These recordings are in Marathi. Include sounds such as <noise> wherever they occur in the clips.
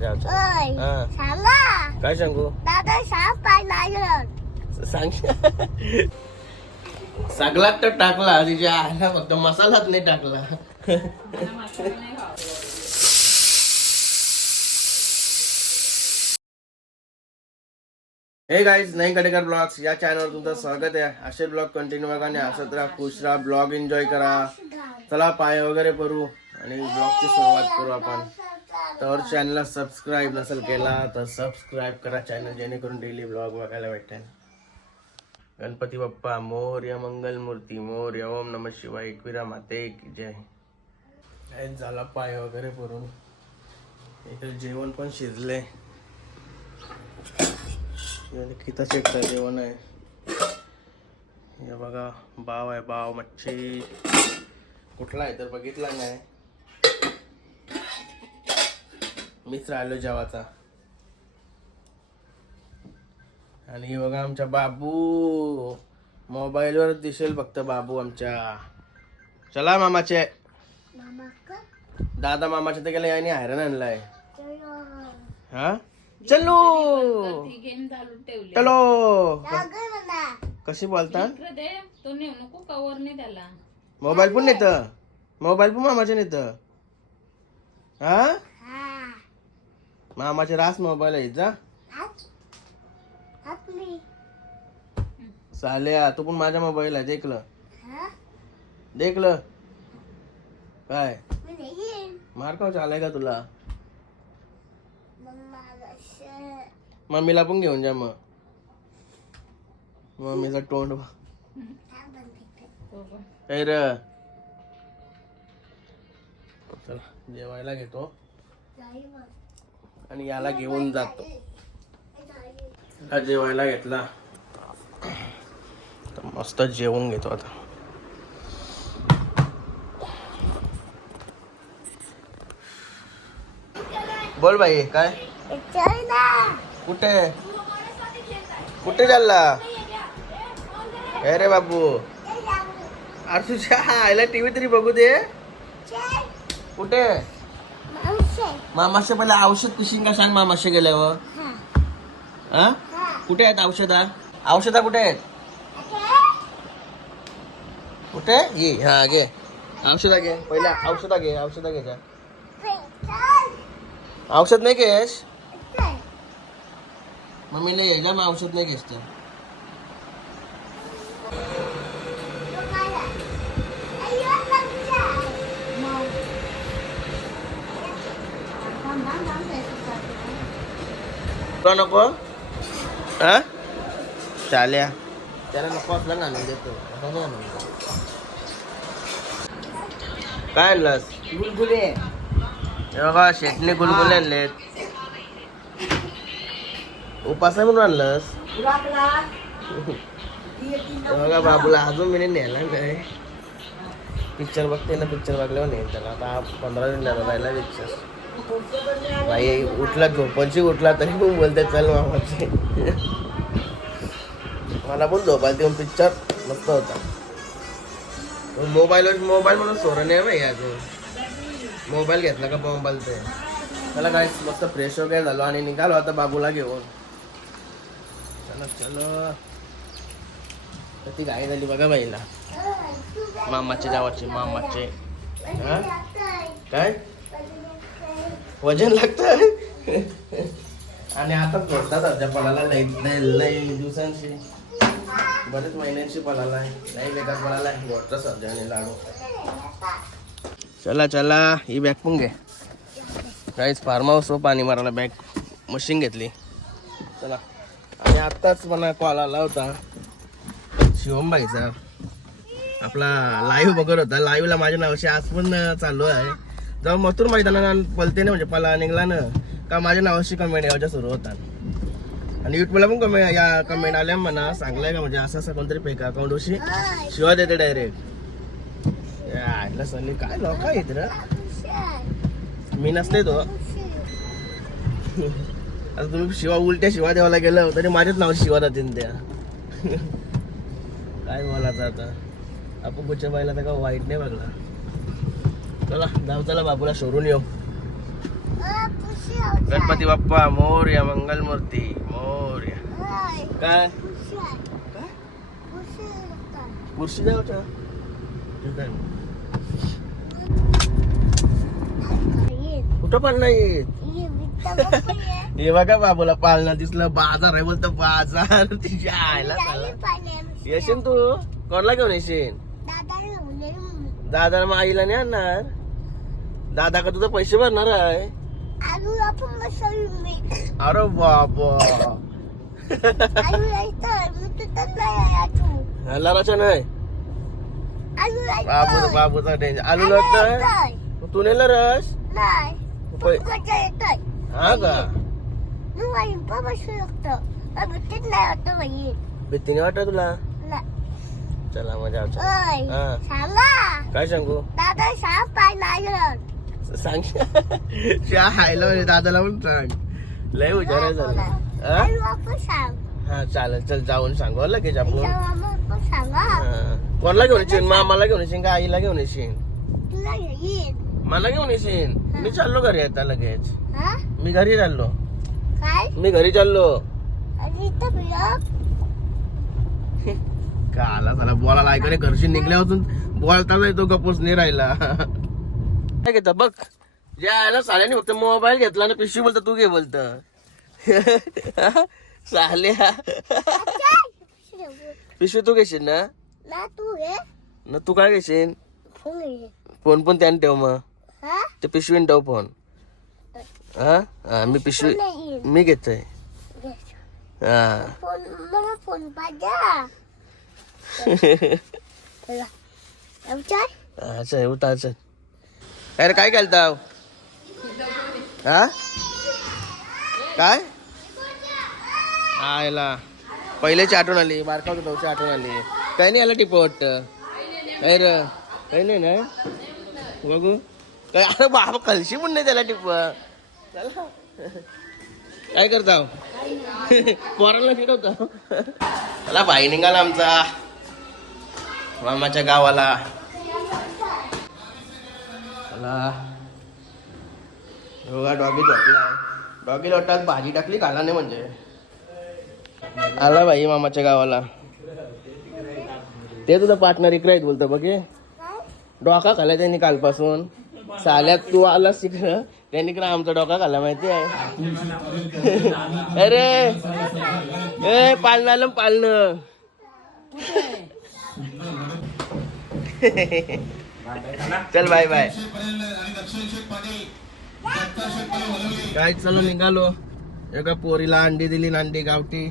जायचं. ओय हा. सांगा काय सांगू? दादा साप पाय लागलं. सांग. सगळ्यात तर टाकला तिच्या आला फक्त मसालाच नाही टाकला. हे गाईज नाही कडेकर ब्लॉग्स या चॅनलवर तुमचं स्वागत आहे. असे ब्लॉग कंटिन्यू बघा आणि असत राहा खुश राहा ब्लॉग एन्जॉय करा. चला पाय वगैरे करू आणि ब्लॉगची सुरुवात करू आपण. तर चॅनलला सबस्क्राईब नसेल केला तर सबस्क्राईब करा चॅनल जेणेकरून डेली ब्लॉग बघायला भेटेल. गणपती बाप्पा मोर्य मंगल मूर्ती मोर्य ओम नम शिवाय एकविरा माते की जय. झाला पाय वगैरे भरून इथे जेवण पण शिजले. किती शेकता जेवण आहे. हे बघा बाव आहे बाव मच्छी. कुठला आहे तर बघितला नाही. मीच राहिलो जेवाचा आणि हे बघा आमच्या बाबू. मोबाईलवर दिसेल फक्त बाबू आमच्या. चला मामाचे. मामा का? दादा मामाच्या तर गेला याने हैराण आणलाय. चलो. हा? चलो. चालू. कशी बोलता? मोबाईल पण नेत. मोबाईल पण मामाचे नेत. हा? मामाचे रास मोबाईल आहे जा. हात साल्या तू पण माझ्या मोबाईल आहे देखलं देखलं काय? मी मार का चालाय का तुला? मम्मीला पण घेऊन जा मग. मम्मीचा तोंड बघ. काय र. चला जेवायला घेतो. आणि याला घेऊन जातो. हा जेवायला घेतला. तर मस्त जेवून घेतो आता. बोल बाई काय? कुठे? कुठे चालला? काय रे बाबू. अरे तुझ्या आईला टीव्ही तरी बघू दे. कुठे? मामाशे पहिले औषध कुशिंग का सांग मामाशे गेल्यावर. हा. कुठे आहेत औषधा? औषधा कुठे आहेत? कुठे? ये हा घे. औषधा घे. पहिला औषधा घे औषधा घे औषध नाही घेस मम्मीला ये जा मग औषध नाही घेस तर तुला नको? हा? चाल्या. त्याला नको असला ना आणून देतो. काय आणलंस? गुलगुले. हे बघा शेटने गुलगुले आणलेत. उपास आहे म्हणून आणलंस? हे बघा बाबूला अजून मी नेला नाही पिक्चर बघते ना पिक्चर बघल्यावर नाही त्याला. आता पंधरा दिन झाला राहिला पिक्चर बाई उठला झोपायची उठला तरी पण बोलते चल मामाचे मला पण झोपायला देऊन पिक्चर मस्त होता. मोबाईलवर मोबाईल म्हणून सोडं नाही बाई अजून. मोबाईल घेतला का मोबाईल ते? त्याला काय मस्त फ्रेश वगैरे झालो आणि निघालो आता बाबूला घेऊन. चलो चलो. तर ती गाय झाली बघा बाईला. मामाचे जावाचे मामाचे. हा? काय? वजन लागत आणि आता झोडतात सध्या पळाला लई लई लई दिवसांची बरेच महिन्यांशी पळाला आहे. नाही बेकार पळाला आहे. घोटचा सध्या आणि लाडू. चला चला ही बॅग पण घे. काहीच फार्म हाऊस पाणी मारायला बॅग मशीन घेतली. चला. आणि आत्ताच मला कॉल आला होता. शिवमबाईचा. आपला लाईव्ह बघत होता. लाईव्हला माझ्या नावाशी आज पण चालू आहे. जेव्हा मथुर मैदानाला पलते ना म्हणजे पला निघला ना का माझ्या नावाशी कमेंट यायच्या सुरू होतात. आणि युट्यूबला पण कमेंट या कमेंट आल्या म्हणा सांगलाय का म्हणजे असं असं कोणतरी फेक अकाउंटवरशी शिवा देते डायरेक्ट यायला सनी काय लोक येत र? मी नसते तो. आता तुम्ही शिवा उलट्या शिवा देवाला गेलं तरी माझ्याच नाव शिवा जातील त्या. काय बोलायचं आता? आपण पुढच्या बाईला तर का वाईट नाही बघला चला जाऊ चला बाबूला सोडून येऊ. गणपती बाप्पा मोर्या मंगलमूर्ती मोर्या काय जाऊच्या ये, कुठं पण नाही. हे बघा बाबूला पाळणा दिसलं बाजार आहे बोलतो बाजार तिच्या आयला. येशील तू कोणला घेऊन येशील. दादा मग आईला नाही आणणार दादा का तुझं पैसे भरणार आहे. अरे बाबा. तिथं नाही. बाबू बाबूचा टेन्शन आलू. मग तू नेलं रस? नाही. येतोय. हा का? भीतीच नाही वाटत तुला. चला मजा. काय सांगू? दादा सांग पाय नाही सांग. त्या हायला म्हणजे दादाला पण सांग. लय हुशार आहे झाला हा? हा चालेल चल जाऊन सांगू. लगेच आपण. हा. कोणाला घेऊन येशील? मामाला घेऊन येशील का आईला घेऊन येशील. मला घेऊन येशील? मी चाललो घरी आता लगेच. हा? मी घरी चाललो. काय? मी घरी चाललो. आणि इथं बिया? का आला साला बोलायला ऐकणे घरशी निघल्यापासून बोलता नाही तो गप्पूस नाही राहिला. काय घेता? बघ. ज्या आला साल्याने फक्त मोबाईल घेतला ना पिशवी बोलत तू घे बोलत. <laughs> साल्या. पिशवी तू घेशील ना? ना तू ना तू काय घेशील? फोन पण त्याने ठेव मग? ते पिशवीने ठेव फोन. हा? हा मी पिशवी. मी घेतोय. हा. फोन फोन पाहिजे. <laughs> चला. अरे काय केलता हा? काय? आयला. पहिल्याची आठवण आली बारका दोची आठवण आली. काय नाही आला टिप वाटतं? काय र. काही नाही ना? बघू. काय अरे बाबा कलशी पण नाही त्याला टिप. चला. काय करता पोरांना फिरवता चला भाई निघाला आमचा. मामाच्या गावाला. बघा डॉगी झोपला डॉगी लोटात भाजी टाकली खाला नाही म्हणजे. आला बाई मामाच्या गावाला. ते तुझं पार्टनर इकडे आहेत बोलतो बघे? डोका खाल्ला त्यांनी कालपासून. साल्यात तू आलास तिकडं. त्यांनी इकडं आमचा डोका खाल्ला माहिती आहे. अरे! ए पालणं आलं पालणं <laughs> चल बाय बाय काय चलो निघालो. एका पोरीला अंडी दिली अंडी गावठी.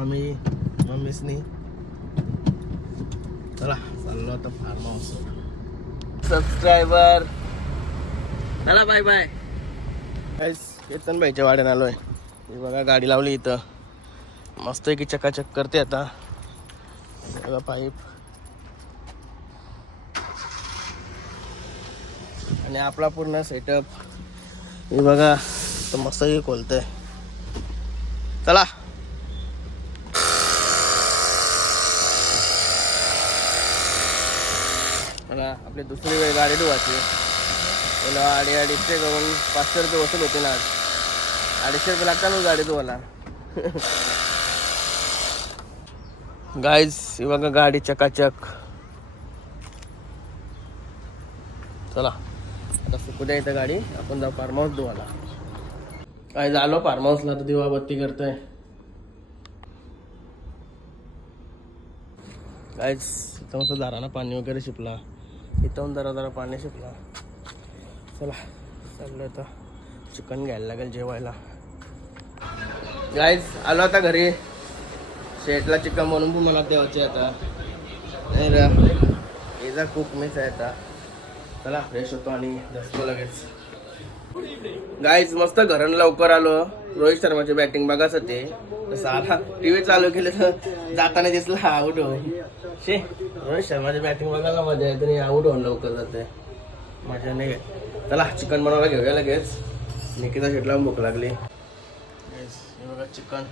आम्ही मम्मीसनी. चला चाललो आता फार्म हाऊस. सबस्क्रायबर चला बाय बाय केतन भाईच्या वाड्यान आलोय. हे बघा गाडी लावली इथं. मस्त की चकाचक करते आता. बघा पाईप. आणि आपला पूर्ण सेटअप हे बघा तर मस्त की खोलतंय. चला. आपली दुसरी वेळ गाडी धुवायची. त्याला अडी अडीचशे करून पाचशे रुपये वसूल होते ना आज. अडीचशे रुपये लागतात ना गाडी धुवायला. गाईज ही बघा गाडी चकाचक. चला. आता सुकू द्या इथं गाडी आपण जाऊ फार्म हाऊस धुवायला काय झालो फार्म हाऊसला तर दिवाबत्ती करतोय. गाईज इथं मस्त दाराला पाणी वगैरे शिपला. इथून जरा जरा पाणी शिपला. चला चाललं आता. चिकन घ्यायला लागेल जेवायला. गायच आलो आता घरी. शेटला चिकन बनवून पण मला द्यायचे आता. नाही रे. याचा कुक मीच आहे आता. चला फ्रेश होतो आणि दसतो लगेच. गाईज मस्त घरून लवकर आलो. रोहित शर्माची बॅटिंग बघासाठी. तसं आला टीव्ही चालू केली तर जाताना दिसला आउट हो शे रोहित शर्माची बॅटिंग बघायला मजा येते आणि आउट होऊन लवकर जाते. मजा नाही. चला चिकन बनवायला घेऊया लगेच. निकिता शेटला भूक लागली. बघा चिकन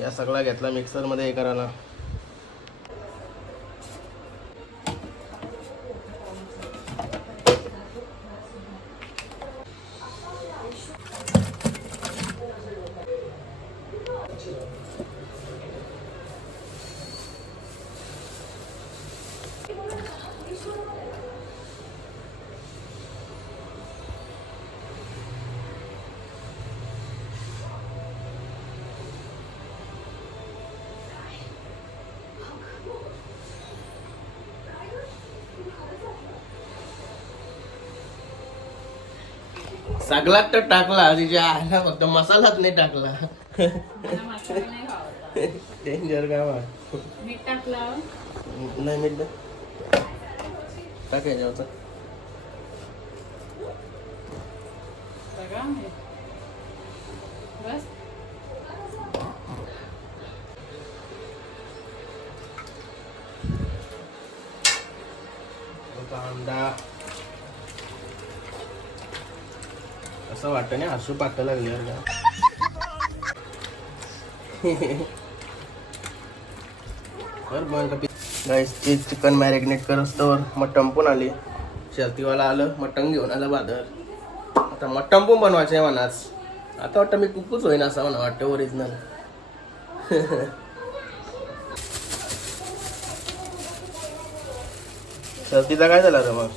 या सगळा घेतला मिक्सरमध्ये हे करायला. सगळ्यात तर टाकला तिच्या आयला फक्त मसालाच नाही टाकला. डेंजर गावा मीठ टाकलं. नाही मीठ टाकायचं होतं. बस. कांदा. असं वाटतं नाही हसू पाका लागले गाईस ते चिकन मॅरिनेट कर तर मटण पण आले. शर्तीवाला आलं मटण घेऊन आलं बादर. आता मटण पण बनवायचं आहे मनाच आता वाटतं मी कुकूच होईन असं म्हणा वाटतं ओरिजिनल <laughs> शर्तीचा काय झाला रे मग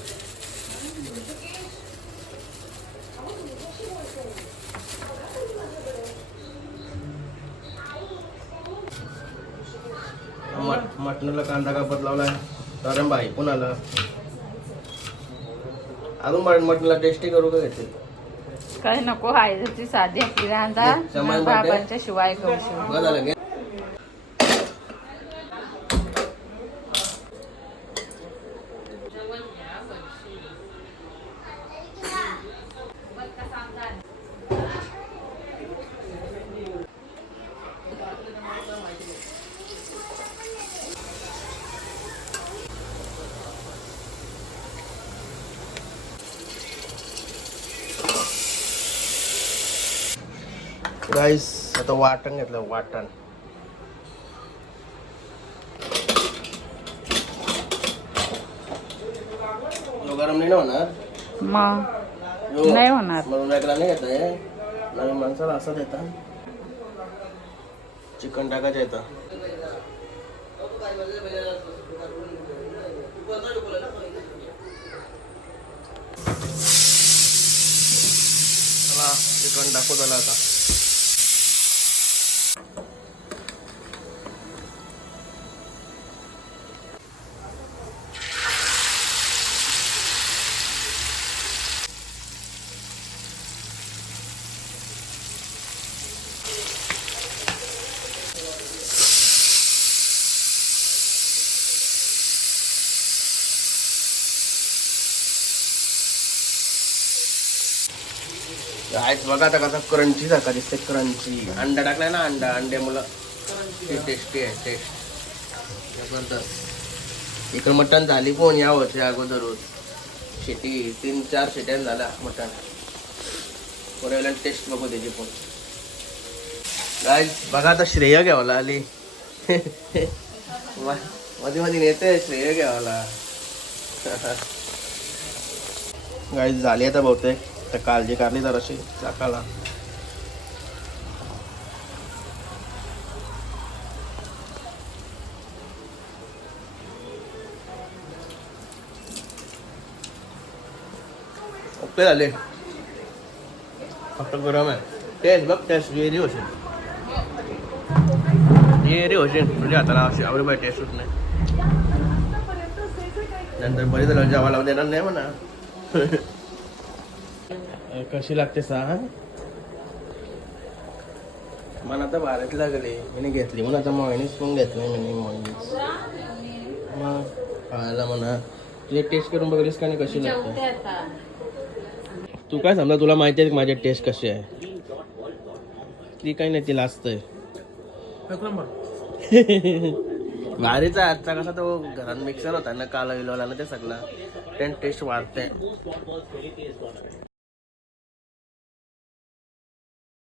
मट मटणाला कांदा कापत लावलाय. कारण बाई पण आलं अजून मट- मटणाला टेस्टी करू का घेते काय नको हायची साधी आपली बाबांच्या शिवाय कवशी बघा झालं की गाईस आता वाटण घेतलं वाटण. गरम नाही ना होणार? मग नाही होणार. म्हणून वेगळा नाही घेत आहे. नवीन माणसाला असं देता. चिकन टाकायचं येतं चला चिकन टाकू झालं आता. आज बघा आता कसा क्रंची सारखा दिसते क्रंची अंडा टाकलाय ना अंडा अंडे मुलं. टेस्टी आहे टेस्ट जबरदस्त. इकडं मटण झाली कोण या वर्षी अगोदर शेती तीन चार शेट्या झाला मटण. कोणाला टेस्ट बघू त्याची पण काय बघा आता श्रेय घ्यावाला आली. <laughs> मध्ये मध्ये नेते श्रेय घ्यावाला गाय <laughs> झाली आता बहुतेक. तर काळजी काढली जराशी चाकाला ओके झाले. फक्त गरम आहे. टेस्ट बघ टेस्ट येरी होशील. येरी होशील म्हणजे आता अशी आवडी पाहिजे टेस्ट होत नाही. नंतर बरी झालं जेव्हा लावून देणार नाही म्हणा. <laughs> कशी लागते सांग. मला आता बाराच लागली. मी घेतली. म्हणून आता मोहिनीच पण घेतली मी मोहिनीच मग खायला म्हणा. तुझी टेस्ट करून बघलीस का नाही कशी लागते? तू काय समजा तुला माहिती आहे की माझी टेस्ट कशी आहे? ती काही नाही ती लास्ट आहे. भारीचा आजचा कसा तो घरात मिक्सर होता ना काला विलवला ना ते सगळं. त्यान टेस्ट वाढते.